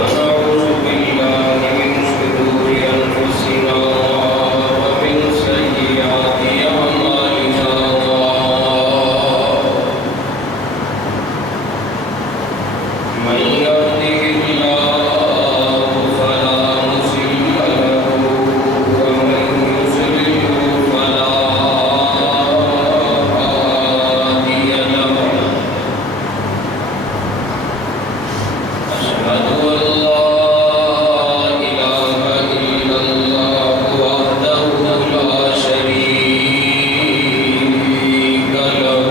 ونعوذ بالله من شرور أنفسنا ومن سيئات أعمالنا من يهده الله فلا مضل له ومن يضلل فلا هادي له أشهد أن لا إله إلا الله وحده لا شريك له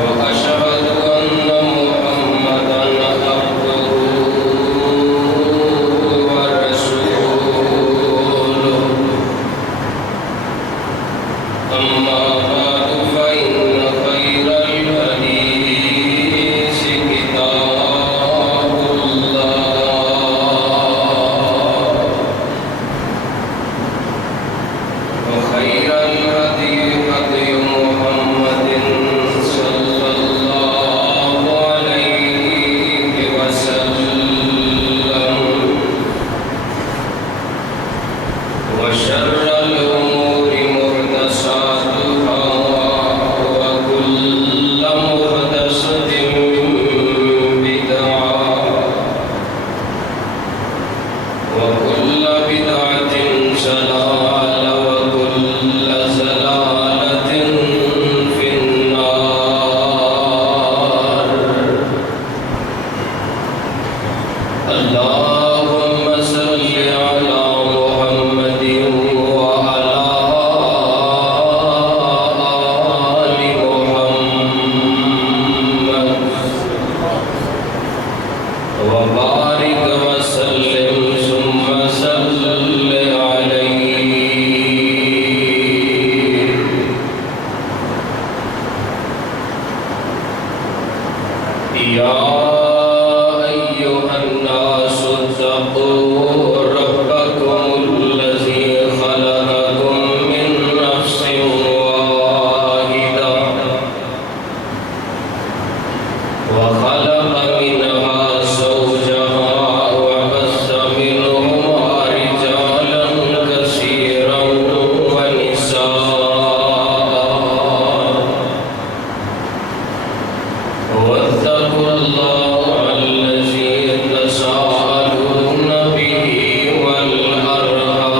وأشهد أن محمدا عبده ورسوله أما بعد فإن خير الحديث كتاب الله وخير الهدي هدي محمد صلى الله عليه وسلم وشر الأمور محدثاتها وكل محدثة بدعة وكل بدعة ضلالة وكل ضلالة في النار اللهم صل على محمد وعلى آل محمد وبارك وسلم ثم صل عليه يا أيها الناس اتقوا ربكم الذي خلقكم من نفس واحدة وخلق منها زوجها وبث منهما رجالا كثيرا ونساء واتقوا الله الذي تساءلون به والأرحام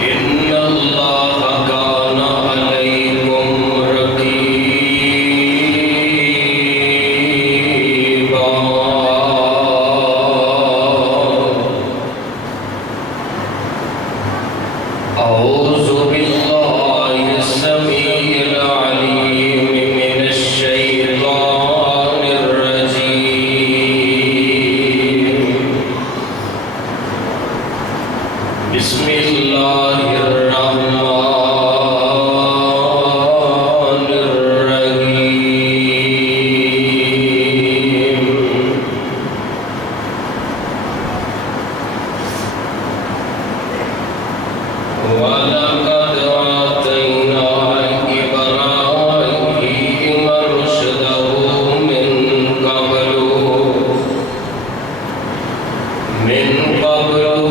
إن الله كان عليكم رقيبا أعوذ بالله السميع العليم من الشيطان الرجيم بسم الله الرحمن الرحيم ولقد آتينا إبراهيم رشده من قبل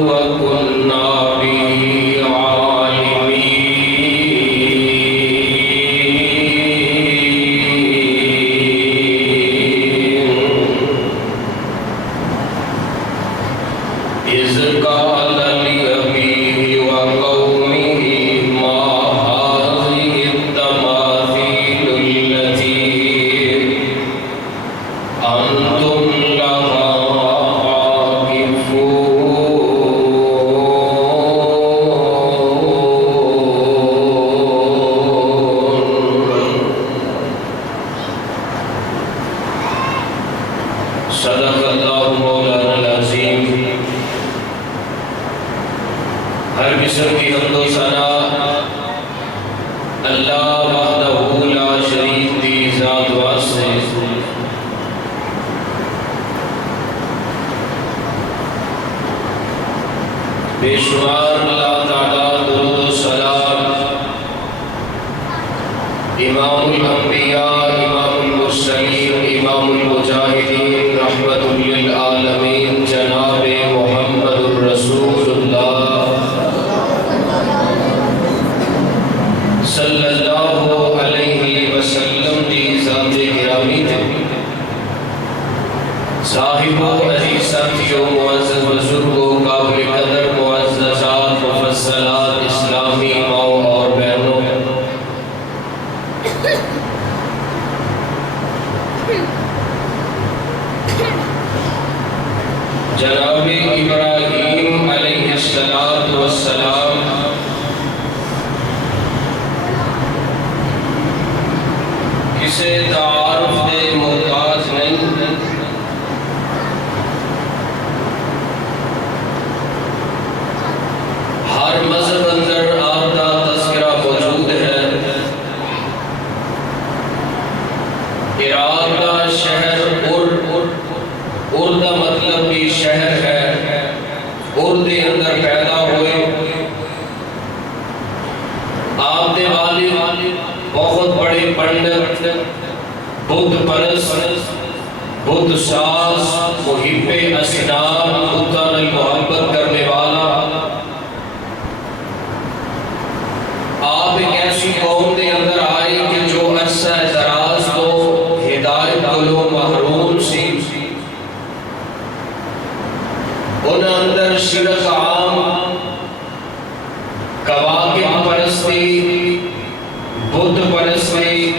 وكنا به عالمين إذ قال لأبيه وقومه ما هذه التماثيل التي أنتم لها صدق اللہ مولانا العظیم. ہر قسم کی حمد و ثنا اللہ وحدہ لا شریک کی ذات واسطے بے شمار اللہ تعالیٰ درود و سلام امام الانبیاء، امام المرسلین، امام المجاہدین، رحمت للعالمین، جناب محمد الرسول اللہ صلی اللہ علیہ وسلم دی ذات گرامی تے صاحب و عزیز ساتھیوں، معزز بزرگوں، قابل قدر معززات مفضلات اسلامی ماؤں اور بہنوں، جناب ابراہیم علیہ السلام کسے تعارف دے محتاج نہیں، ہر مذہب اندر آپ کا تذکرہ موجود ہے۔ عراق کا شہر کا مطلب بھی شہر ہے، دے اندر پیدا ہوئے۔ آپ دے والد بہت بڑے پنڈت، بدھ پرست، بدھ ساز، محب اسنام، بتوں نال محبت کرنے والا۔ آپ ایک ایسی قوم دے اندر آئے کہ جو عرصہ دراز تو ہدایت کو محروم سی، ان اندر شرک عام، کواکب پرستی، بدھ پرستی،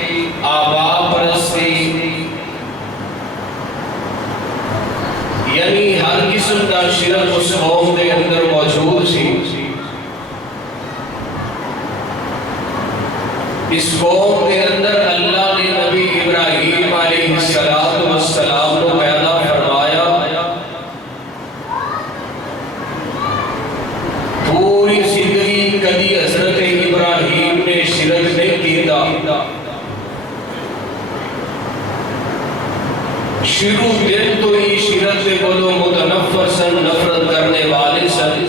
آبا پرستی، یعنی ہر قسم کا شرک اس قوم دے اندر موجود سی۔ اس قوم کے اندر اللہ نے نبی ابراہیم علیہ السلام کو پیدا فرمایا۔ پوری زندگی کبھی حضرت ابراہیم نے شرک نہیں کیتا۔ شروع دن تو ہی شرک سے بولو متنفر سن، نفرت کرنے والے سن۔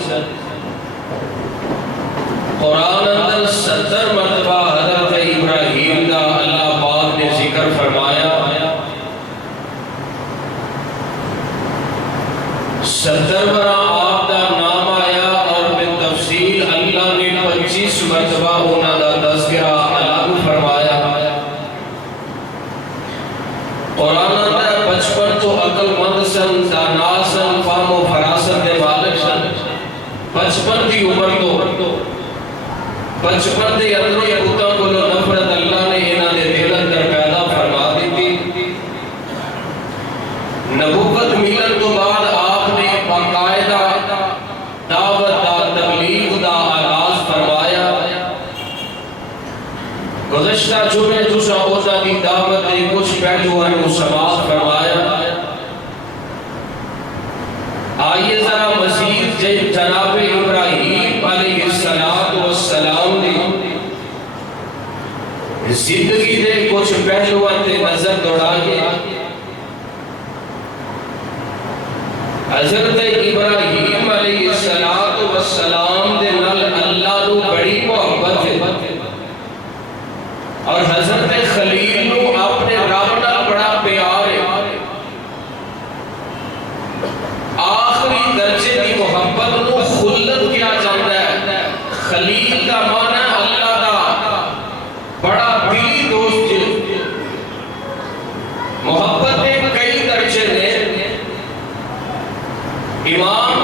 قرآن اندر 70 مرتبہ حضرت ابراہیم کا اللہ پاک نے ذکر فرمایا۔ 70 مرتبہ آپ کا نام آیا اور بالتفصیل اللہ نے 25 مرتبہ انہاں دا تذکرہ الگ فرمایا۔ قرآن اندر 55 تو عقل مند سن، دانا سن، فہم و فراست دے والد سن۔ 55 کی عمر تو 55 دے اندر یہ بتوں کو نفرت اللہ نے انہاں دے دل اندر پیدا فرما دیتی۔ نبوت ملن تو بعد آپ نے باقاعدہ دعوت دا، تبلیغ دا آغاز فرمایا۔ گزشتہ جمعے دوسرا اوزہ کی دعوت نے کچھ پہلوؤں کو سماعت فرمایا۔ آئیے ذرا مزید جناب ابراہیم علیہ السلام نے زندگی دے کچھ پہلوؤں تے نظر دوڑائیے۔ حضرت ابراہیم علیہ السلام دے نال اللہ نو بڑی محبت ہے، اور حضرت خلیل نو اپنے رب نال بڑا پیار ہے۔ آخری درجے کی محبت نو خلت کیا جاتا ہے۔ خلیل کا معنی اللہ دا بڑا دلی دوست ہے۔ محبت کے کئی درجے نے۔ امام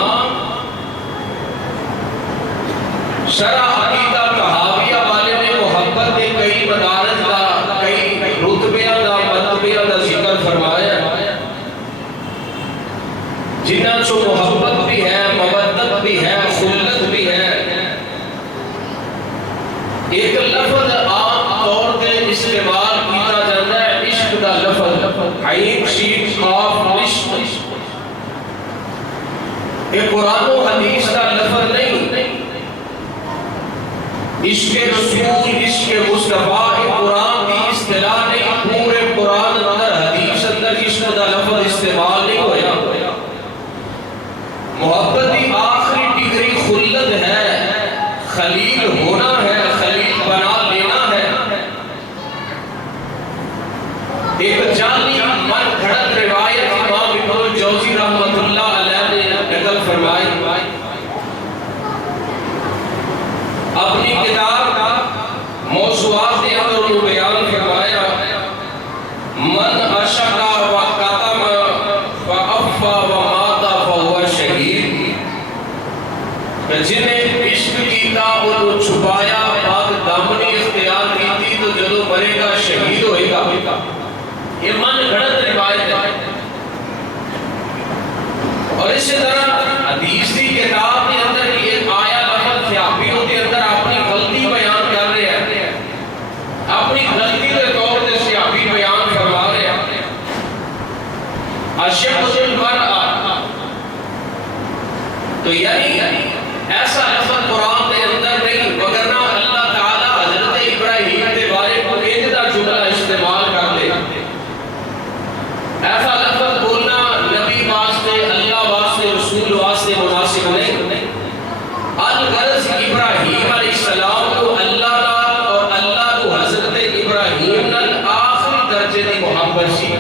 شرح عقیدہ طحاویہ والے نے محبت کے کئی مدارج کا، کئی رتبیاں کا، مرتبیاں کا ذکر فرمایا، جنہاں چو محبت بھی ہے، مودت بھی ہے، خلت بھی ہے۔ ایک لفظ عام طور پہ استعمال کیا جاتا ہے عشق کا لفظ، عین شین قاف عشق۔ یہ قرآن و حدیث کا لفظ نہیں۔ عشق رسول، عشق مصطفیٰ قرآن کی اصطلاح نہیں۔ پورے قرآن اندر، حدیث اندر عشق کا لفظ استعمال نہیں ہویا۔ محبت کی آخری ڈگری خلت ہے، خلیل ہونا ہے، خلیل بنا لینا ہے۔ ایک جعلی من گھڑت روایت امام ابن الجوزی رحمۃ اللہ علیہ نے نقل فرمائی اپنی کتاب کا موضوعات کے اندر انہوں بیان فرمایا من اشقا و قتم فافا و ماتا فہو شہید، جنہیں عشق کیتا اور چھپایا پاک دامنی اختیار کی تھی تو جدو مرے گا شہید ہوئے گا۔ یہ من گھڑت روایت ہے۔ اور اسی طرح حدیث کی کتاب کے اندر ایک آیا لفظ سیابیوں کے اندر اپنی غلطی بیان کر رہے ہیں، اپنی غلطی کے طور سے سیابی بیان فرما رہے ہیں۔ اشق المرء، تو یعنی ایسا لفظ قرآن کے اندر نہیں، وگرنہ اللہ تعالیٰ حضرت ابراہیم کے بارے کو ایک دا جملہ استعمال کر دے۔ ایسا لفظ بولنا نبی واسطے، اللہ واسطے، رسول واسطے مناسب نہیں۔ الغرض ابراہیم علیہ السلام کو اللہ نال اور اللہ کو حضرت ابراہیم نال آخری درجے کی محبت سی۔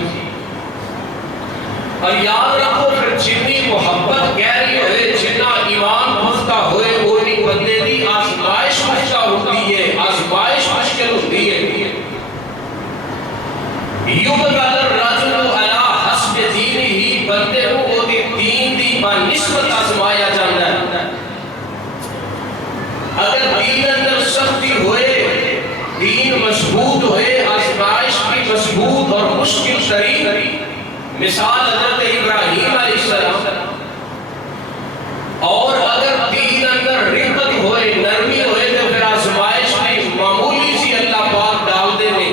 اور یاد رکھو پھر جتنی محبت گہری ہوئے، جتنا ایمان پختہ ہوئے، وہی بندے دی آزمائش مشکل ہوتی ہے، آزمائش مشکل ہوتی ہے۔ یبتلی الرجل علی حسب دینہ، بندے کو ਉਹਦੇ دین دی بنسبت آزمایا جاتا ہے۔ اگر دین اندر سختی ہوئے، دین مضبوط ہوئے، آزمائش بھی مضبوط اور مشکل ترین مثال حضرت ابراہیم علیہ السلام، اور اگر دین اندر رقت ہوئے، نرمی ہوئے، تو پھر آزمائش بھی معمولی سی اللہ پاک ڈالتے ہیں۔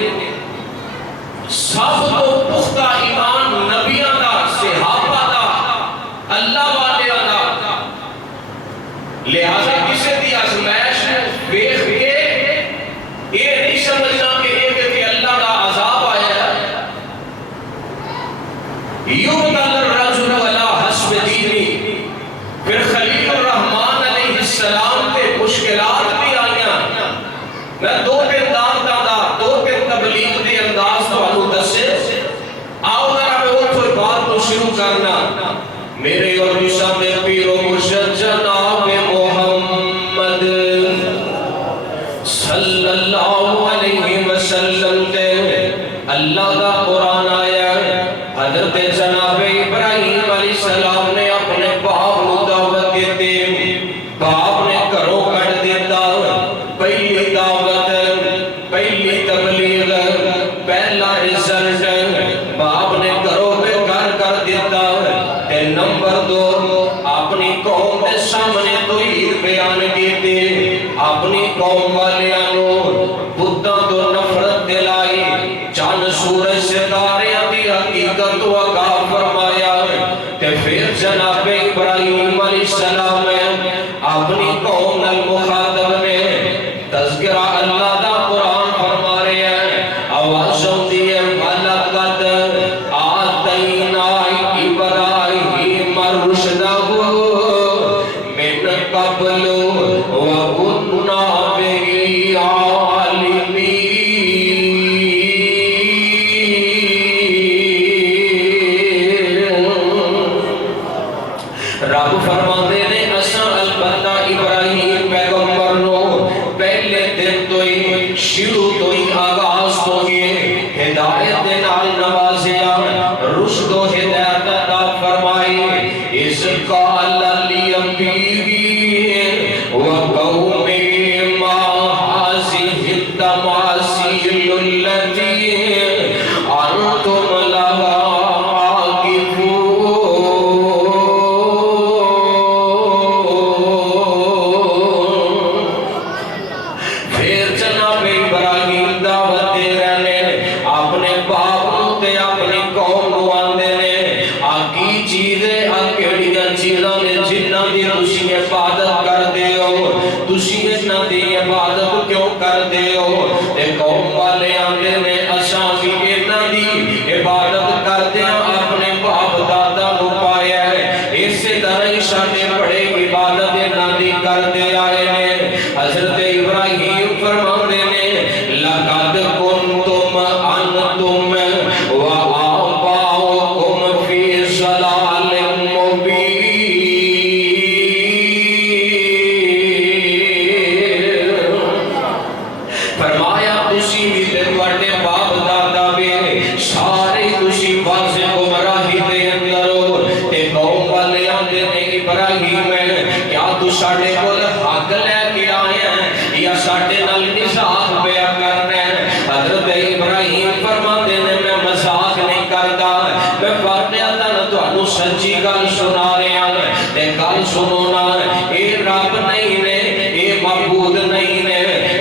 سب تو پختہ ایمان نبیوں کا، صحابہ کا، اللہ والے کا، لہذا کسی دی آزمائش دیکھ کے یہ نہیں سمجھنا کہ ایک اللہ کا عذاب آیا ہے۔ یبتلی الرجل علی حسب دینہ، پھر خلیل الرحمن علیہ السلام کے مشکلات بھی آئیاں۔ میں دو تین دو تین تبلیغ دے انداز تو دسے، آؤ ذرا میں وہ کوئی بات تو شروع کرنا۔ میرے اور نشان پیر و مرشد جناب محمد صلی اللہ علیہ وسلم تے اللہ کا قرآن آیا۔ حضرت جناب ابراہیم علیہ السلام نے اپنے باپ کو دعوت دیتے، باپ نے گھروں کٹ دیتا، پہلی دعوت، پہلی تبلیغ، پہلا رزلٹ باپ نے گھروں پہ گھر کر دیتا۔ تے نمبر دو، اپنی قوم کے سامنے توحید بیان کیتے، اپنی قوم والیاں بتاں تو نفرت دلائی، چاند سورج ستارے دی حقیقت و آگاہ فرمایا۔ تے پھر جناب ابراہیم علیہ السلام اپنی قوم نال مخاطب نے تذکرہ اللہ دا قرآن فرما رہے ہیں۔ آواز ہوتی ہے وَلَقَدْ آتَيْنَا إِبْرَاهِيمَ رُشْدَهُ مِن قَبْلُ وَكُنَّا بِهِ عَالِمِينَ۔ رب فرماتے نے اساں البتہ ابراہیم پیغمبر نو پہلے دن تو ہی، شروع تو ہی، آغاز تو ہی ہدایت دے نال نوازیا، رشد و ہدایت عطا فرمائی۔ اذ قال لأبیہ وقومہ ما هذه التماثیل التي انتم لها عبادت کر دیو، تسی انہاں دی عبادت کیوں کر دیو؟ تے قوم والے آندے نے اساں سچی گل سنا رہے ہیں تے گل سنو نا اے رب نہیں نے اے معبود نہیں نے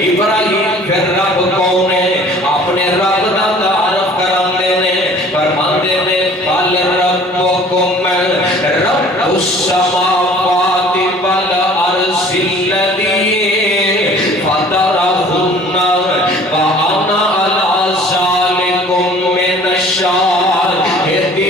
ابراہیم پھر رب کون ہے اپنے رب دا تعارف کراندے نے فرماندے نے قال ربکم رب السماوات والارض الذی فطرہن وانا علی ذالکم من الشاہدین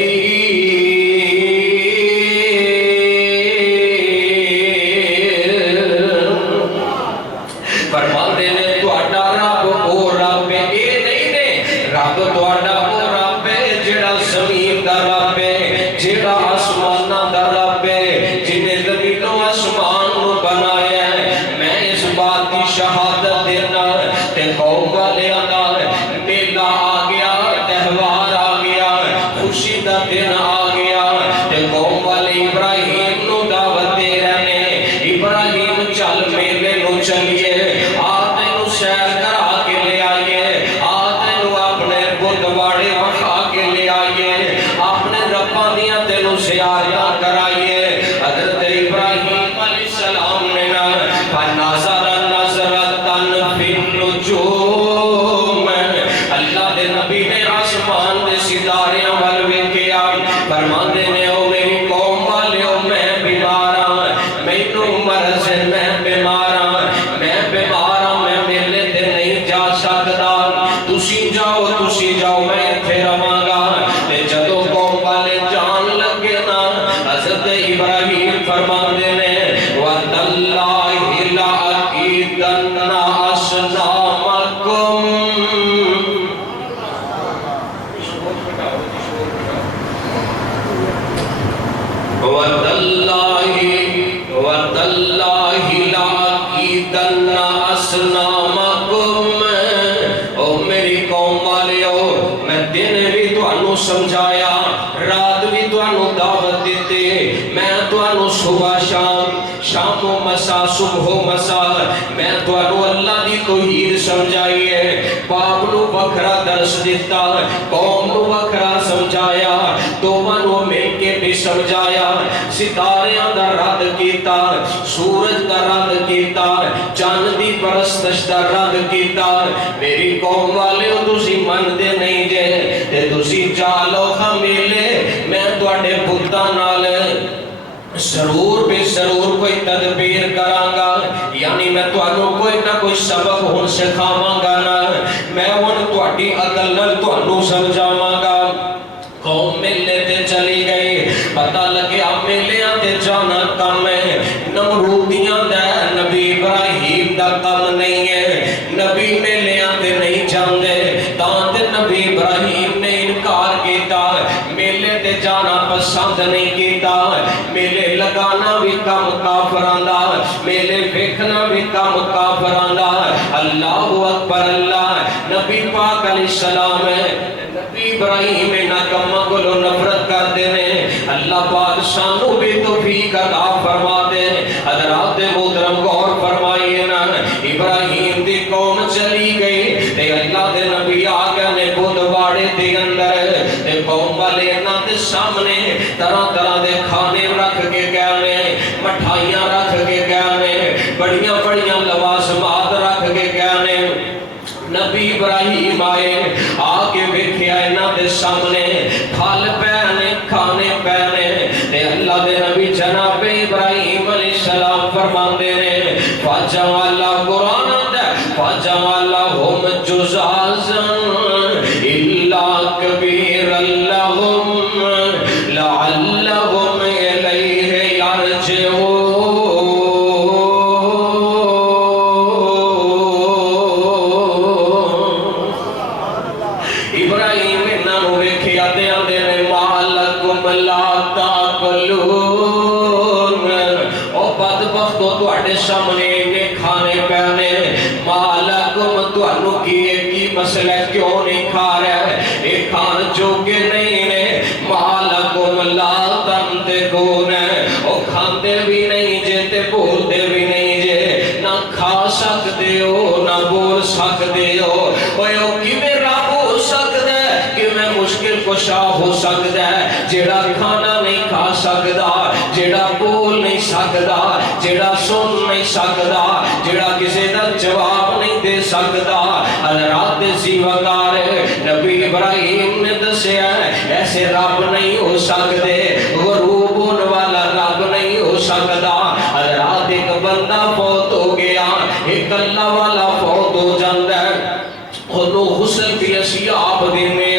فرماندے نے تہاڈا رب او رب اے نہیں نے رب تہاڈا او رب ہے جڑا زمین دا رب ہے جڑا آسماناں دا رب ہے جنے زمین و آسمان نو بنایا ہے میں اس بات کی شہادت دینا تے قوم والیاں دا میلہ آ گیا تہوار آ گیا خوشی دا دن آ گیا تے قوم والے ابراہیم نو دعوت دے رہے ہیں ابراہیم چل میلے نو چلیے آ تینو سیر کرا کے لے آئیے آ تینو اپنے بتواڑے وکھا کے لے آئیے اپنے رباں دیاں تینو زیارتاں کرائیے حضرت ابراہیم علیہ السلام نے نا فنظر نظرتن فی النجوم اللہ دے نبی نے آسمان دے ستاریاں ول ویکھیا فرماندے نے او میری قوم والیو میں بیمار ہاں مینوں مرض ہے میں بیمار ہاں میں میلے تے نہیں جا سکدا تسی جاؤ میں ایتھے رہاں گا تے جدوں قوم والے جان لگے نا حضرت ابراہیم فرماندے نے وَتَاللَّهِ لَأَكِيدَنَّ أَصْنَامَكُمْ وَتَاللَّهِ لَأَكِيدَنَّ أَصْنَامَكُمْ او میری قوم والیو میں دن بھی تانوں سمجھایا رات بھی تانوں دعوت دیتے میں تانوں صبح شام و مسا صبح و مسا میں تانوں اللہ دی توحید سمجھائی ہے باپ نو بکھرا درس دیتا قوم نو بکھرا سمجھایا دونوں نو مل کے بھی سمجھایا ستاریاں دا رد کیتا سورج دا رد کیتا چاند دی پرستش دا رد کیتا میری قوم والے تسی من دے نہیں جے تے تسی چالو خمیلے میں تواڈے بتاں نال ضرور بے ضرور کوئی تدبیر کراں گا یعنی میں تانوں کوئی نہ کوئی سبق ہن سکھاواں گا نا میں ہن تواڈی عقل نال تانوں سمجھاواں گا قوم میلے تے چلی گئی پتہ لگیا میلیاں تے جانا کم ہے نمرودیاں دا نبی ابراہیم دا کم نہیں ہے نبی میلیاں تے نہیں جاندے تاں تے نبی ابراہیم نے انکار کیتا میلے تے جانا پسند نہیں کیتا میلے لگانا بھی کم کافراں دا میلے ویکھنا بھی کم کافراں دا اللہ اکبر اللہ نبی پاک علیہ السلام نبی ابراہیم نہ کما کو نفرت کر دینے اللہ پاک سانو بھی توفیق عطا فرما دے حضرات محترم غور فرمائیے نا ابراہیم دی قوم چلی گئی تے اللہ دے نبی آ گئے نے بدواڑے دے اندر تے قوم والے انہاں دے سامنے طرح طرح دے کھانے رکھ کے گئے نے مٹھائیاں رکھ کے گئے نے بڑیاں بڑیاں لوازمات رکھ کے گئے نے نبی ابراہیم آئے آگے ویکھیا انہاں دے سامنے پھل پینے کھانے پینے تے اللہ دے نبی جناب ابراہیم علیہ السلام فرماندے نے فجعل قرآن دے فجعلہم جزازا الا کبیرا لہم لعلہم الیہ یرجعون ابراہیم انہاں نو ویکھیا تے آندے نے مالکم لا تاکلون او بدبختو تواڈے سامنے نے کھانے پینے مالکم تانوں کی مسئلہ کیوں نہیں کھا رہے اے کھان جوگے نہیں نے مالکم لا تنطقون او کھاندے بھی نہیں جے تے بولدے بھی نہیں جے نہ کھا سکدے ہو نہ بول سکدے ہو اوے او کیویں رب ہو سکدا ہے کیویں مشکل کشا ہو سکدا ہے جیڑا کھانا نہیں کھا سکدا جڑا سن نہیں سکدا جڑا کسے دا جواب نہیں دے سکدا حضرات زیوکار نبی ابراہیم نے دسیا ایسے رب نہیں ہو سکتے غروب ہونے والا رب نہیں ہو سکتا حضرات ایک بندہ فوت ہو گیا ایک اللہ والا فوت ہو جاتا ہے خودو غسل بھی اسی آپ دینے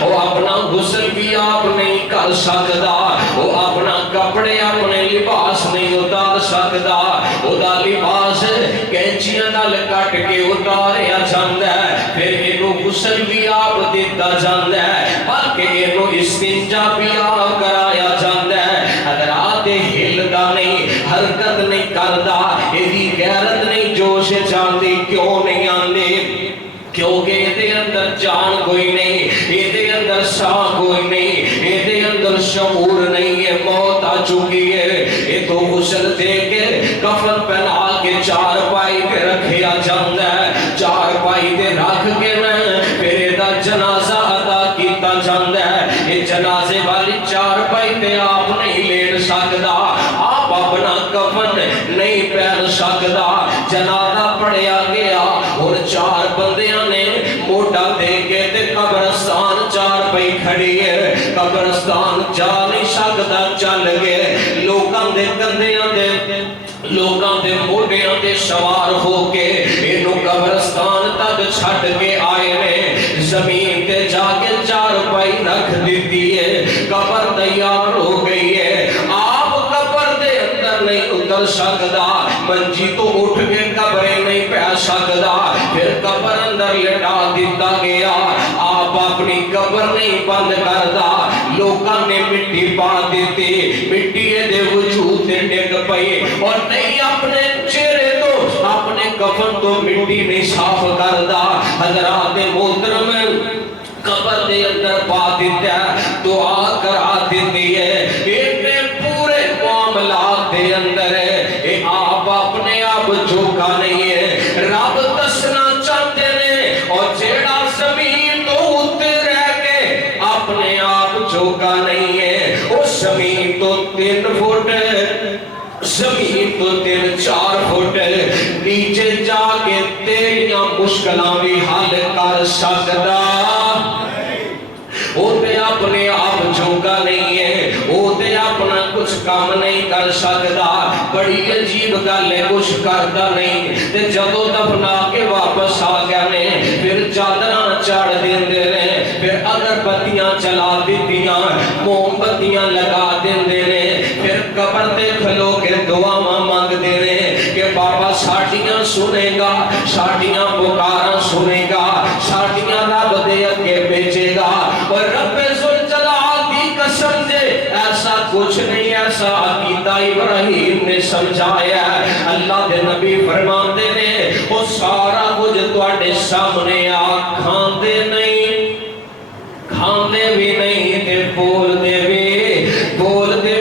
وہ اپنا غسل بھی آپ نہیں کر سکتا وہ اپنا کپڑے اپنے لباس نہیں اتار سکتا وہ دا لباس کینچیاں نال کٹ کے اتاریا جاتا ہے پھر انہوں غسل بھی آپ دیتا جاتا ہے بلکہ انہوں استنجا بھی آپ کرایا جاتا ہے حضرات ہلدا نہیں حرکت نہیں کردا ایدی غیرت نہیں جوش جاندی کیوں نہیں آندی کیونکہ ایدے اندر جان کوئی نہیں ایدے اندر ساں کوئی نہیں ایدے اندر شعور نہیں ہے موت آ چکی ہے یہ تو غسل دے کے کفن پہنا کے چار پائی پہ رکھیا جاندہ ہے چار پائی دے رکھ کے میں پھر ایدہ جنازہ ادا کیتا جاندہ ہے یہ جنازے والی چار پائی پہ آپ نہیں لیٹ سکدا آپ اپنا کفن نہیں پہن سکدا جنازہ پڑھیا گیا اور چار بندیاں نے موٹا دے کے تے قبرستان چار پئی کھڑی ہے قبرستان جا نہیں سکتا چل گئے لوکاں دے کندیاں دے لوکاں دے موٹیاں دے سوار ہو کے انہوں قبرستان تک چھٹ کے آئے نے زمین تے جا کے چار پئی رکھ دیتی ہے قبر تیار ہو گئی ہے آپ قبر دے اندر نہیں اتر سکدا منجی تو اٹھ کے قبریں نہیں پہ سکدا پھر قبر اندر لٹا دیتا گیا آپ اپنی قبر نہیں بند کردا لوکاں نے مٹی پا دیتی مٹی دے وجود دے ڈگ پئی اور نہیں اپنے چہرے تو اپنے کفن تو مٹی نہیں صاف کردا حضرات محترم قبر دے اندر پا دیتا دعا کرا دیتی ہے ایک پورے معاملات دے اندر ہے آپ اپنے آپ جھوکا نہیں ہے رب دسنا چاہتے نے اور جیڑا زمین تو اتے رہ کے اپنے آپ جھوکا نہیں ہے اس زمین تو 3 فٹ زمین تو 3-4 فٹ نیچے جا کے تیریاں مشکلیں بھی حل کر سکتا ہوتے اپنے آپ جھوکا نہیں ہے ہوتے اپنا کچھ کام نہیں کر سکتا بڑی عجیب گل ہے کچھ کرتا نہیں تے جدو دفنا کے واپس آ گیا نے پھر چادراں چاڑ دیندے نے پھر اگربتیاں چلا دیتیاں موم بتیاں لگا دیندے نے پھر قبر تے کھلو کے دعاواں مانگ دے نے کہ بابا ساڈیاں سنے گا ساڈیاں پکاراں سنے گا ساڈیاں رب دے اگے بھیجے گا اور رب ذوالجلال دی قسم دے ایسا کچھ نہیں ایسا عقیدہ ابراہیم نے سمجھایا اللہ دے نبی فرماندے نے وہ سارا کچھ تواڈے سامنے آ کھاندے نہیں کھاندے بھی نہیں تے بولدے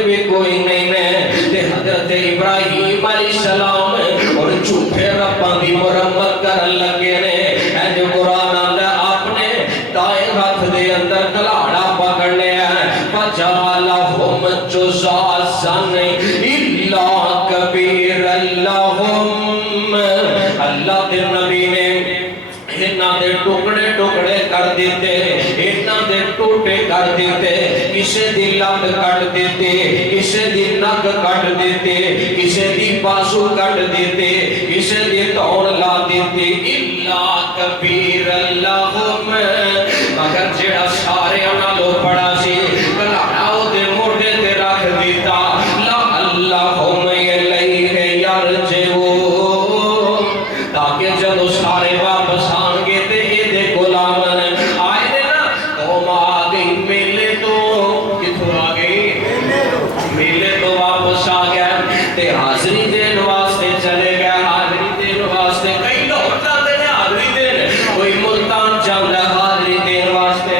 بھی کوئی نہیں ہے تے حضرت ابراہیم علیہ السلام اور جھوٹے رباں دی مرمت کرن لگے نے اے جو قرآن آندا آپ نے دائیں ہاتھ دے اندر کلاڑا پکڑ لیا فجعلہم جزازا الا کبیرا لہم اللہ دے نبی نے انہاں دے ٹکڑے ٹکڑے کر دیتے انہاں دے ٹوٹے کر دیتے کسے دی لت کٹ دیتے کسے دی نک کٹ دیتے کسے دی بازو کٹ دیتے کسے دی دھون لا دیتے الا کبیرا لہم مگر جڑا سارے نالوں بڑا سی کلاڑا او دے موڈے تے رکھ دیتا لعلہم الیہ یرجعون تاکہ جدو سارے واپس آن گے تے ایدے غلام آئے دے نا قوم آ گئی میلے تو کتھوں آ گئی میلے تو واپس آ گیا تے حاضری دین واسطے چلے گیا حاضری دین واسطے کئی لوگ جاندے نے حاضری دین کوئی ملتان جاندا حاضری دین واسطے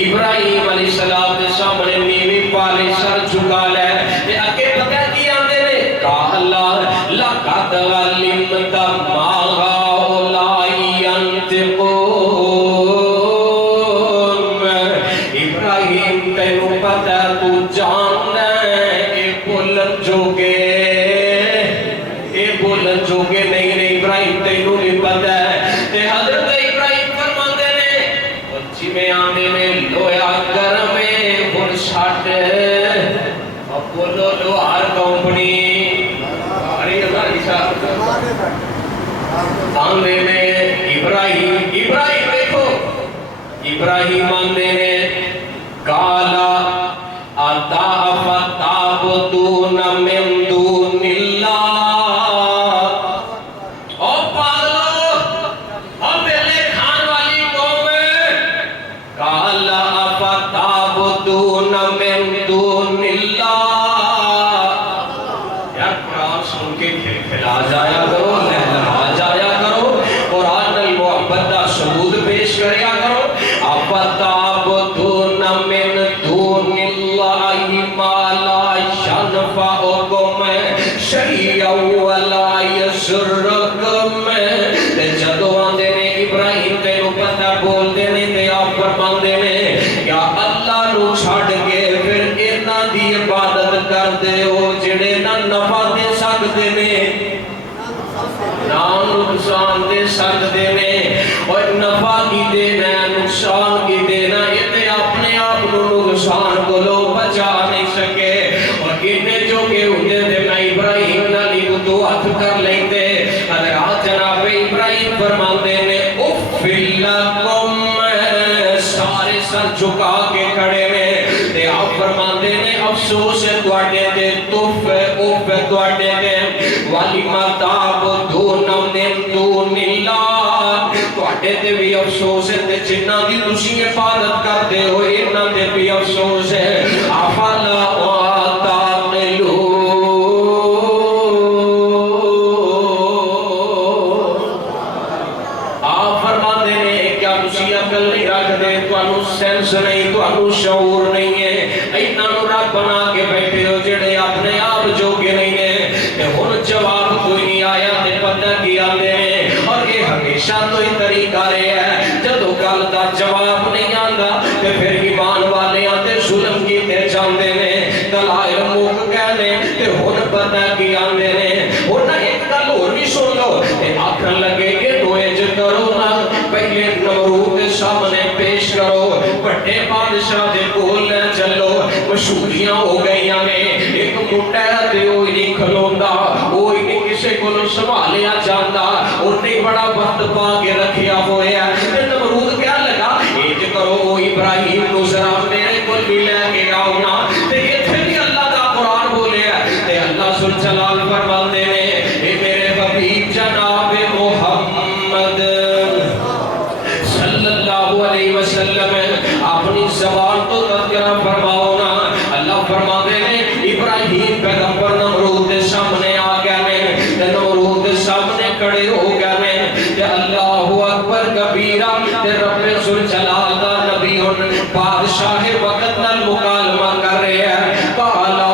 ابراہیم علیہ السلام کے سامنے نیوی پالے سر جھکا لے تے اگے پتہ کی آندے نے کالا لقد علمت ما هؤلاء ينطقون ابراہیم تینوں پتہ تو جاننا اے بولن جوگے نہیں ابراہیم تینوں بھی پتہ ہے تے حضرت ابراہیم فرماندے نے جی میں آنے میں لویا گرمے بھر شاٹ اپولو لوہار کمپنی آنے میں ابراہیم دیکھو ابراہیم آنے میں کالا اتعبدون من دون اللہ نقصان دے سکتے نے اور نفع کی دینا نقصان کی دینا یہ اپنے آپ نقصان کو لو بچا نہیں سکے اور انہیں جو کہ ہوتے تھے میں ابراہیم نالی کو دو ہاتھ کر لیتے حضرات جناب ابراہیم فرماتے نے اُفِّل لَكُمْ سارے سر جھکا کے کھڑے میں تے آپ فرماتے نے افسوس ہے دوڑے دے تف اوپ دوڑے دے والی مَتَعْبُدُونَ مِن دُونِ اللَّهِ دوڑے دے بھی افسوس ہے جنہ دی تسی حفاظت کرتے ہو انہ دے بھی افسوس ہے افلا تعقلون آپ فرماتے نے کیا تسی عقل نہیں رکھ دے تو انو سینس نہیں تو انو شعور نہیں ہے اینا نو رب بنا کے بیٹھے ہو جڑے اپنے آپ جو کہ نہیں ہے ہن جواب کوئی نہیں آیا تے پتہ کیا دے اور یہ ہمیشہ تو ہی طریقہ رہے ہے جدو گل دا جواب نہیں آندا تے پھر ایمان والے تے ظلم کیتے جاندے نے دلائل موک کہنے تے ہن پتہ کیا دے ہن ایک گل اور بھی سن لو تے آکھن لگے کہ نوئج کرو نا پہلے نمرود سامنے پیش کرو بڑے بادشاہ دے کول چلو مشہوریاں ہو گئی ہمیں ایک منڈا تے ہوئی نہیں کھلوندا ہوئی نہیں کسے کو سنبھالیا جاندا انہیں بڑا وقت پا کے رکھیا ہویا تے نمرود کیا لگا ایج کرو وہ ابراہیم نو ذرا میرے کول بھی لے کے آؤ نا تے ایتھے بھی اللہ دا قرآن بولے تے اللہ ذو الجلال فرماتے نے اے میرے حبیب جناب محمد صلی اللہ علیہ وسلم اپنی زبان تو تذکرہ فرماؤ نا اللہ فرماتے ہیں ابراہیم پیغمبر نمرود دے سامنے آ گئے تے نمرود دے سامنے کھڑے ہو گئے تے اللہ اکبر کبیرہ تے رب ذو الجلال دا نبی ان بادشاہ وقت نال مکالمہ کر رہے ہیں قالا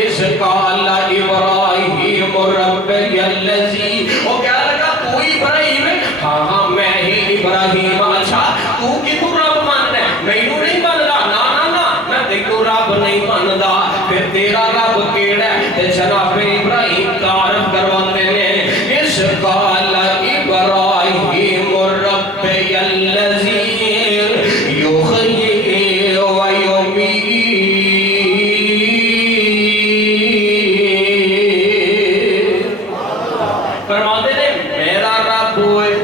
اس قالا ابراہیم ربی الذی وہ کیا لگا تو ابراہیم ہے ہاں میں ہی ابراہیم اچھا تو کتوں رب ماننا ہے میں انہوں نہیں ماندا نا میں تینوں رب نہیں ماندا پھر تیرا رب کیڑا ہے تے جناب ابراہیم تعارف کرواتے ہیں اس قالا ابراہیم ربی الذی یحیی و یمیت فرماتے ہیں میرا رب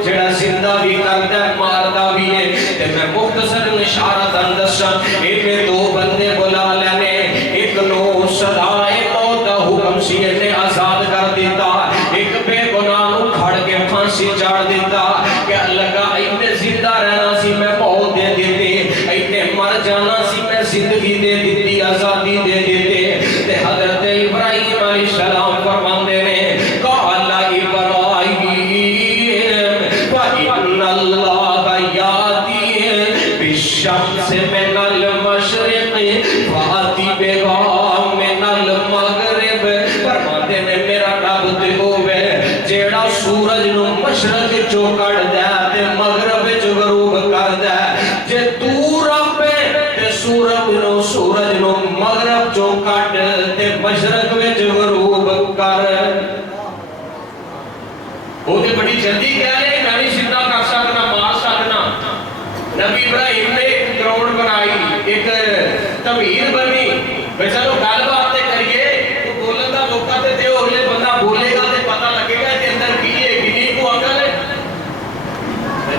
جڑا زندہ بھی کرتا ہے مارتا بھی ہے تے میں مختصر اشارہ دساں ایک دو بندے بلا لینے ایک نو صدائے موت دا حکم سی نے آزاد کر دیتا ایک بے گناہ نو کھڑ کے پھانسی چاڑ دیتا کہ لگا اینے زندہ رہنا سی میں موت دے دیتے اینے مر جانا سی میں زندگی دے دیتی آزادی دے دیتے تے حضرت ابراہیم علیہ السلام فرماندے نے قالا ابراہیم فإن اللہ یاتی بالشمس میں مشرق وچ غروب کر. وہ تے بڑی جلدی کہہ رہے میں نہیں سیدھا کر سکنا مار سکنا. نبی ابراہیم نے ایک گراؤنڈ بنائی, ایک تمہید بنی, بے چلو گل بات کریے تو بولن دا موقع تے دیو, اگلے بندہ بولے گا تے پتہ لگے گا کہ اندر کی ہے کہ نہیں کو عقل ہے.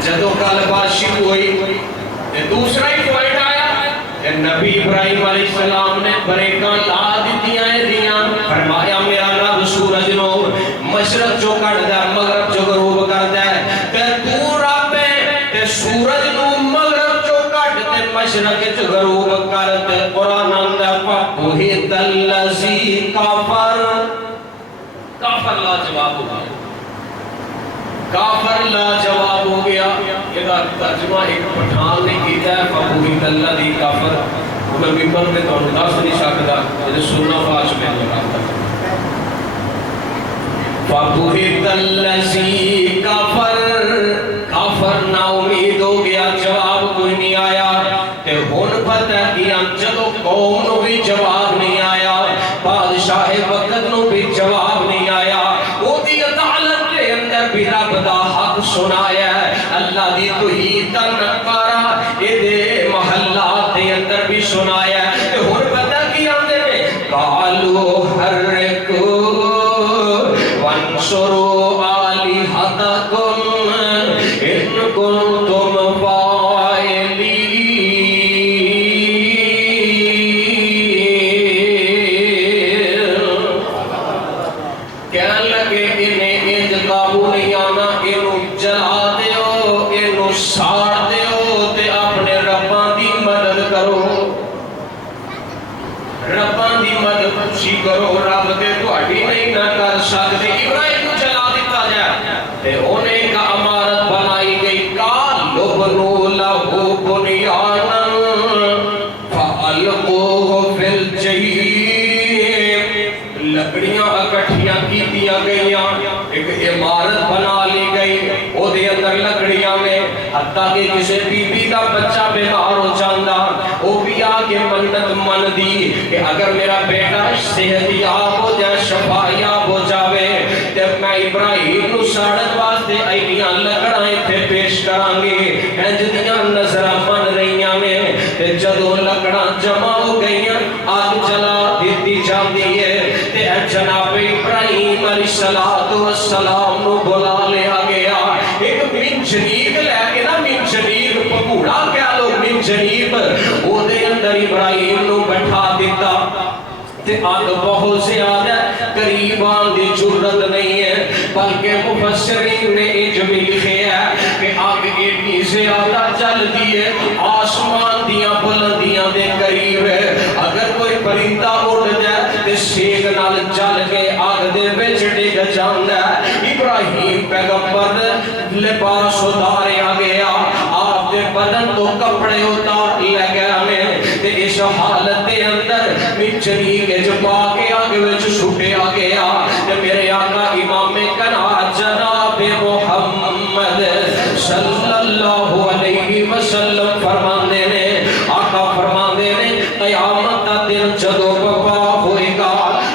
جدو گل بات شروع ہوئی تے دوسرا ہی پوائنٹ آیا کہ نبی ابراہیم علیہ السلام نے بریکاں لا دتیاں دیاں, فرمایا میرا رب سورج نو مشرق چوں کڈدا مغرب چوں غروب کردا ہے, تے تو رب ہے تے سورج نو مغرب چوں کڈ تے مشرق چ غروب کر. تے قرآن آندا فبہت الذی کفر, کافر لا جواب ہو گیا, کافر لا جواب ہو گیا. یہ ترجمہ ایک پٹھان نے کیتا ہے فبہت الذی کفر, میں ممبر پہ تو دس نہیں سکتا, یہ سننا فاش میں لگاتا. فبہت الذی کفر, کافر نا امید ہو گیا, جواب کوئی نہیں آیا. تے ہن پتہ کیا جدو قوم نو بھی جواب نہیں آیا, بادشاہ وقت نو بھی جواب نہیں آیا, او دی عدالت کے اندر بھی رب دا حق سنایا ہے, اللہ دی توحید دا نکارا اے دے محلات دے اندر بھی سنایا ہے. تے ہن پتہ کیا اندر میں قالو حرکو وانصروا آلہتکم ان کنتم فاعلین. کہنے لگے انہیں انج قابو نہیں آنا, انہوں جلا دیو, انہوں ساڑ دیو تے اپنے رباں دی مدد کرو, رباں دی مدد پوچھی کرو, رب تے تہاڈی نہیں نہ کر سکتے. ابراہیم کو جلا دیتا جائے تے انہیں ایک عمارت بنائی گئی, قالوا بنوا لہ بنیانا فالقوہ فی الجحیم. لکڑیاں اکٹھیاں کیتیاں گئیاں, ایک عمارت بنا لی گئی, او دے اندر لکڑیاں میں حتیٰ کہ کسی بی بی دا بچہ بیمار ہو جاندہ, او بھی آگے منت من دی کہ اگر میرا بیٹا صحت یاب ہو جائے, شفا یاب ہو جاوے, تے میں ابراہیم نو ساڑت واسطے اینیاں لکڑائیں تھے پیش کرانگے. انجدیاں نظرہ من رہیاں میں, تے جدو لکڑاں جمع ہو گئیاں آگ جلا دیتی جاندی ہے. تے جناب ابراہیم علیہ السلام نو بلا لیا گیا, ایک منجنیق لے کے نا, منجنیق پکوڑا کیا لو منجنیق, او دے اندر ابراہیم نو بٹھا دیتا. تے آگ بہت زیادہ قریب آندی جرت نہیں ہے, بلکہ مفسرین نے ایج بھی لکھے ہے کہ آگ اتنی زیادہ جل دیئے آسمان دیاں بلندیاں دے قریب ہے. اگر کوئی پرندہ اڑ جائے تے سیگ نال جل کے آگ دے وچ ڈگ جاندا ہے. ابراہیم پیغمبر لباس اتارے آ گیا, آپ دے بدن تو کپڑے اتار لے گیا میں, تے اس حالت دے اندر منجنیق جپا کے آگے وچ سٹے آ گیا. تے میرے آقا امام کنا جناب محمد صلی اللہ علیہ وسلم فرماندے نے, آقا فرماندے نے قیامت دا دن جدو برپا ہوئے گا,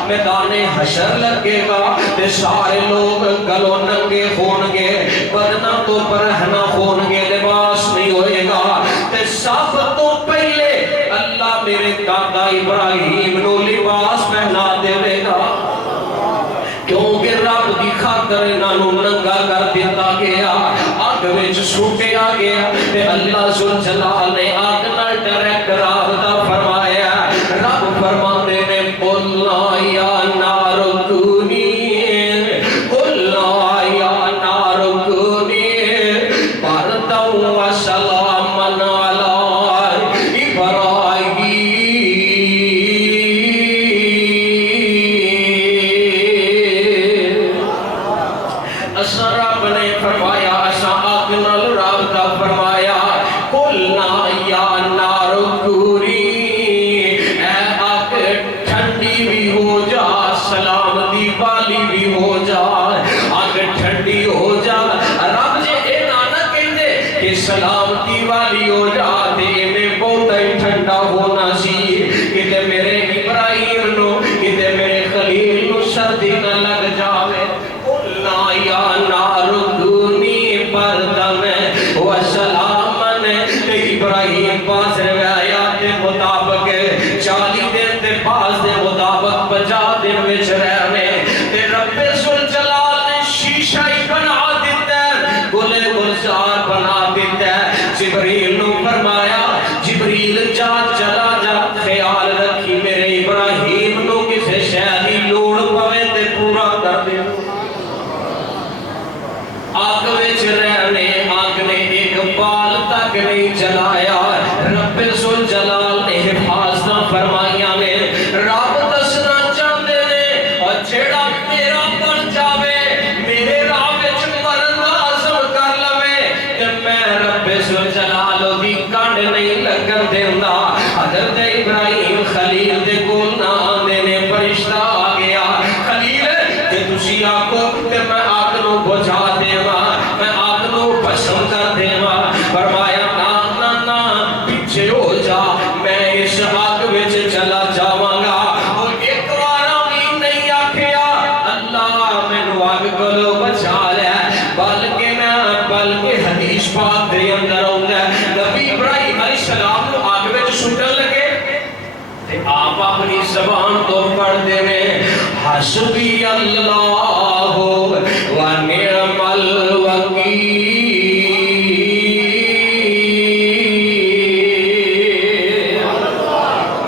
میدان حشر لگے گا, تے سارے لوگ گلو ننگے ہون گے, بدنا تو برہنا ہون گے, لباس نہیں ہوئے گا. تے سب تو پہلے اللہ میرے دادا ابراہیم نو لباس پہنا دے گا, کیونکہ رب دی خاطر انہاں نو ننگا کر دیتا گیا, آگ وچ سٹیا گیا. تے اللہ ذوالجلال نے آگ نال ڈائریکٹ رابطہ فرمایا. رب فرماتے نے قلنا یا نار کونی, قلنا یا نار کونی بردا وسلاما علی ابراہیم. اسا رب نے فرمایا, اسا آگ نال رابطہ فرمایا, قلنا یا الفاظ دے مطابق 50 دن وچ رہنے تے رب ذوالجلال نے شیشہ ہی بنا دیتا ہے، گلے گلزار بنا دیتا ہے۔ جبریل نو فرمایا جبریل جا چلا جا، خیال رکھی میرے ابراہیم نو کسے شے دی لوڑ پوے تے پورا کر دے۔ آگ وچ رہنے آگ نے ایک بال تک نہیں جلایا، رب ذوالجلال نے حفاظت فرمائیاں نے۔ رب دسنا چاہتے نے اور جیڑا میرا بن جاوے، میرے راہ وچ مرن دا عزم کر لوے کہ میں رب ذوالجلال دی کنڈ نہیں لگن دیندا۔ حضرت ابراہیم خلیل دے کول نہ آندے نے، فرشتہ آ گیا، خلیل کہ تسی آکو کہ میں آگ نو بجھا دیواں، میں آگ نو بھسم کر دیواں۔ فرمایا نا نا نا پیچھے ہو جا، میں اس آگ وچ چلا جاواں گا۔ اور ایک بار بھی نہیں آکھیا اللہ مینوں آگ کولوں بچا لے، بلکہ حدیث پاک دے اندر آوندا ہے نبی ابراہیم علیہ السلام نو آگ وچ سٹن لگے تے آپ اپنی زبان تو پڑھدے نے حسبی اللہ و نعم الوکیل،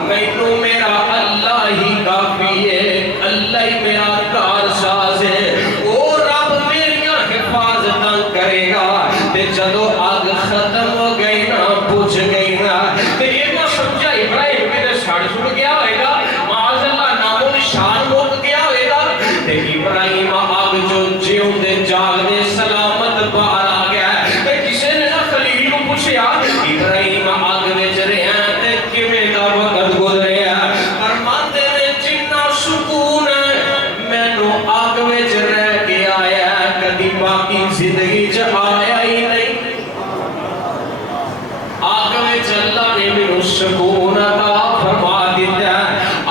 مینوں میرا اللہ ہی کافی ہے، اللہ ہی میرا کارساز ہے، او رب میریاں حفاظتاں کرے گا۔ تے جدو آگ ختم ہو گئی نا، بجھ گئی نا، تے یہ نہ سمجھا ابراہیم میرے سڑ سڑ گیا ہوئے گا، معاذ اللہ نام و نشان موت گیا ہوئے گا۔ تے ابراہیم آگ جو جیوں دے جاگ دے سلامت باہر آ گیا ہے۔ تے کسے نے نہ خلیل کو پوچھیا ابراہیم آگ وچ رہیا تے کیویں دا وقت گزریا؟ فرماندے نے جنہ سکون مینوں آگ وچ رہ کے آیا کدی باقی زندگی چ آیا ہی نہیں۔ آگ وچ اللہ نے مینوں سکون عطا فرما دیتا ہے،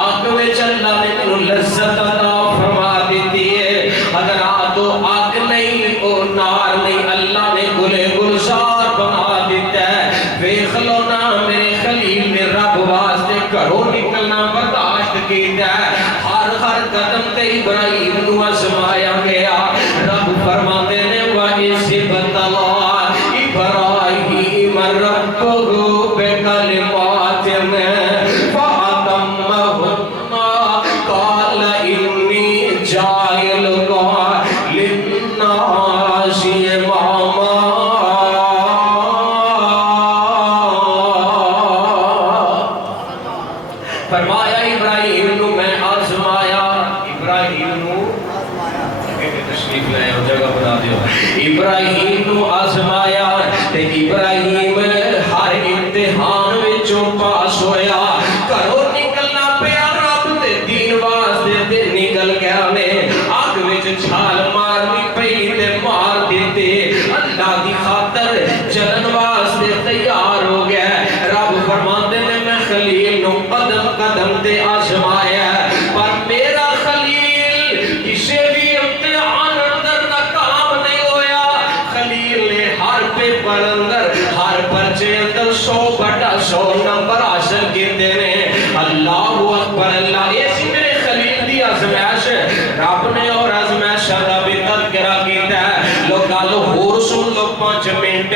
آگ وچ اللہ نے مینوں لذت عطا فرما دیتی ہے۔ حضرات آگ نہیں او نار نہیں، اللہ نے گلے گلزار بنا دیتا ہے۔ ویکھ لو نا میرے خلیل نے رب واسطے گھروں نکلنا برداشت کیتا ہے، ہر قدم تے ابراہیم نو آزمایا گیا۔ رب فرماندے نے وَإِذِ ابْتَلَىٰ إِبْرَاهِيمَ رَبُّهُ بِكَلِمَاتٍ فَأَتَمَّهُنَّ قَالَ إِنِّي جَاعِلُكَ لِلنَّاسِ إِمَامًا۔ فرمایا ابراہیم نو میں آزمایا، ابراہیم نو تشریف لائے ہو جگہ بنا دیو، ابراہیم نو آزمایا تے ابراہیم ہر امتحان وچوں پاس ہویا، گھروں نکلنا پیا رب دے دین واسطے تے نکل گیا نے، آگ وچ چھال مارنی پئی تے مار دیتے، اللہ دی خاطر جلن واسطے تیار ہو گیا۔ رب فرماندے نے میں خلیل نو قدم قدم تے آزمایا، پر میرا خلیل کسے بھی امتحان اندر ناکام نہیں ہویا۔ خلیل نے ہر پیپر اندر، ہر پرچے اندر 100/100 نمبر حاصل کیتے نے۔ اللہ اکبر اللہ، ایسی میرے خلیل دی آزمائش رب نے اور آزمائش دا بھی تذکرہ کیتا ہے۔ لوگ گل ہور سن لو 5 منٹ،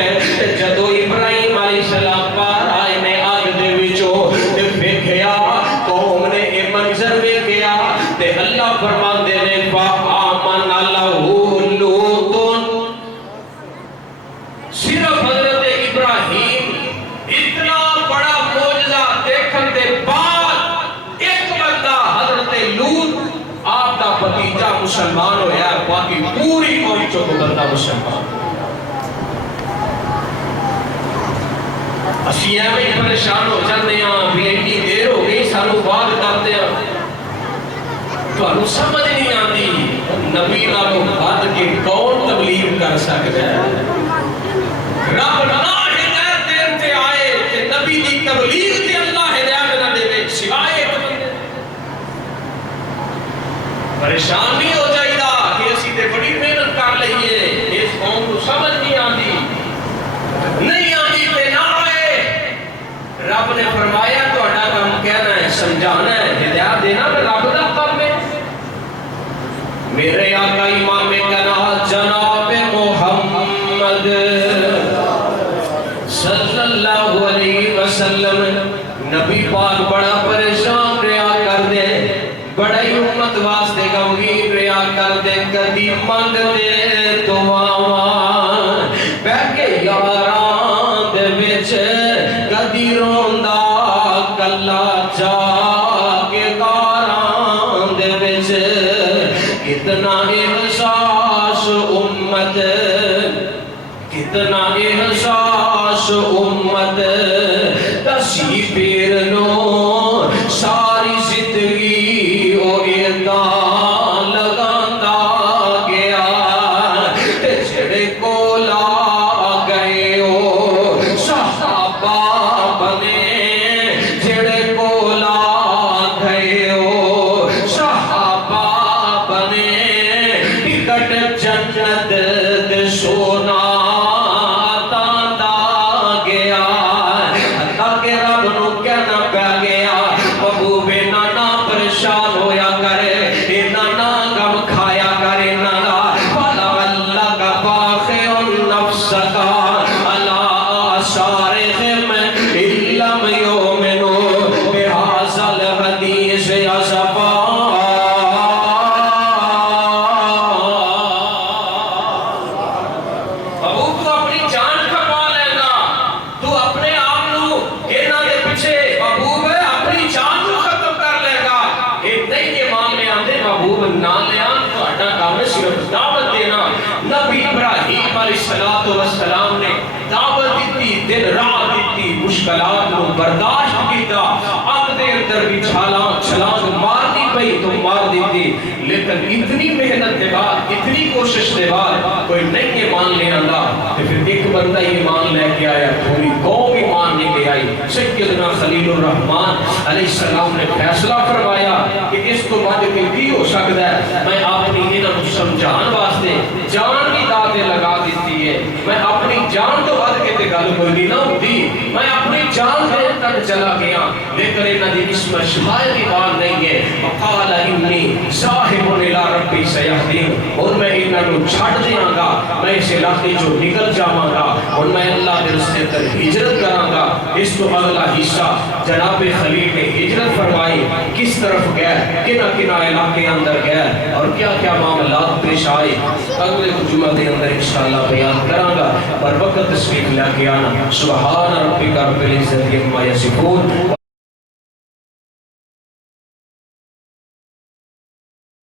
جدو ابراہیم علیہ السلام پار آئے نے آگ دے وچوں تے ویکھیا قوم نے اے منظر ویکھیا تے اللہ فرماندے نے فآمن لہ لوط، صرف حضرت ابراہیم اتنا بڑا معجزہ دیکھن دے بعد ایک بندہ حضرت لوط آپ دا بھتیجا مسلمان ہویا، باقی پوری قوم چوں بندہ مسلمان۔ اسی ایویں پریشان ہو جاتے ہیں بھی ایڈی دیر ہو گئی سانو بات کرتے ہیں، تو سمجھ نہیں آتی نبی نالوں بات کے کون تبلیغ کر سکتا ہے؟ رب نہ ہدایت دین تے آئے کہ نبی دی تبلیغ تے اللہ ہدایت نہ دے سوائے پریشان نہیں ہو جائے گا کہ اسی تے بڑی محنت کر لئیے، اس قوم کو سمجھ نہیں آتی تے نہ آئے۔ رب نے فرمایا تو اڈا کام کہنا ہے سمجھانا ہے، ہدایت دینا میں رب دا کام ہے۔ میرے آقا امام کائنات جناب محمد صلی اللہ علیہ وسلم نبی پاک بڑا پریشان رہا کر دے، بڑا ہی امت واسطے غمگین رہا کر دے، کدی منگ دے دعاواں بہ کے یاراں دے وچ، کدی روندا کلا جا کے غاراں دے وچ، کتنا احساس امت، کتنا احساس امت، دسی پیر نو ساری زندگی او ایداں لگاندا گیا، تے جڑے کول آ گئے او صحابہ بنے، جڑے کول آ گئے او صحابہ بنے، ٹکٹ جنت دے سونا تاندا گیا، اللہ کے رب نو کہنا پہ گیا محبوب نانا پریشان ہویا کرے، اے نانا غم کھایا کرے نانا، فلا اللہ کا باخع النفس کا علی آثارہم ان لم یؤمنوا بہذا الحدیث اسفا۔ محبوب تو اپنی جان کھپا لینا، تو اپنے آپ نو انہاں دے پیچھے محبوب ہے اپنی جان کو ختم کر لے گا، یہ نہیں یہ مان لے آندے محبوب نہ لے آن، تہاڈا کام ہے صرف دعوت دینا۔ نبی ابراہیم علیہ السلام نے دعوت دیتی، دن رات دیتی، مشکلات کو برداشت کیتا، اب دے اندر بھی چھلانگ مارنی پئی تو مار دیتی، لیکن اتنی محنت کے بعد، اتنی کوشش کے بعد کوئی نہیں یہ مان لے آندا، پھر ایک بندہ ایمان لے کے آیا، پوری قوم ایمان لے کے آئی۔ سیدنا خلیل الرحمن علیہ السلام نے فیصلہ فرمایا کہ اس کو بعد کے بھی ہو سکتا ہے، میں اپنی انہاں نوں سمجھان واسطے جان بھی داتے لگا دیتی ہے، میں اپنی جان تو بعد کے تے گل کوئی نہیں نہ ہوتی، میں اپنی جان دے تک چلا گیا، لیکن انہاں دی اس میں شاید ایمان نہیں ہے۔ وقال انی ذاہب الی ربی سیہدین، اور میں انہاں نوں چھڑ دیاں گا، میں اس علاقے جو نکل جاواں گا، اور میں اللہ کے راستے پر ہجرت کراں گا۔ اس تو اگلا حصہ جناب خلیل نے ہجرت فرمائی، کس طرف گئے، کنا کنا علاقے اندر گئے، اور کیا کیا معاملات پیش آئے، اگلے جمعہ کے اندر انشاءاللہ بیان کراں گا۔ پر وقت تشریف لے کے آنا، سبحان ربک رب العزت عما یصفون۔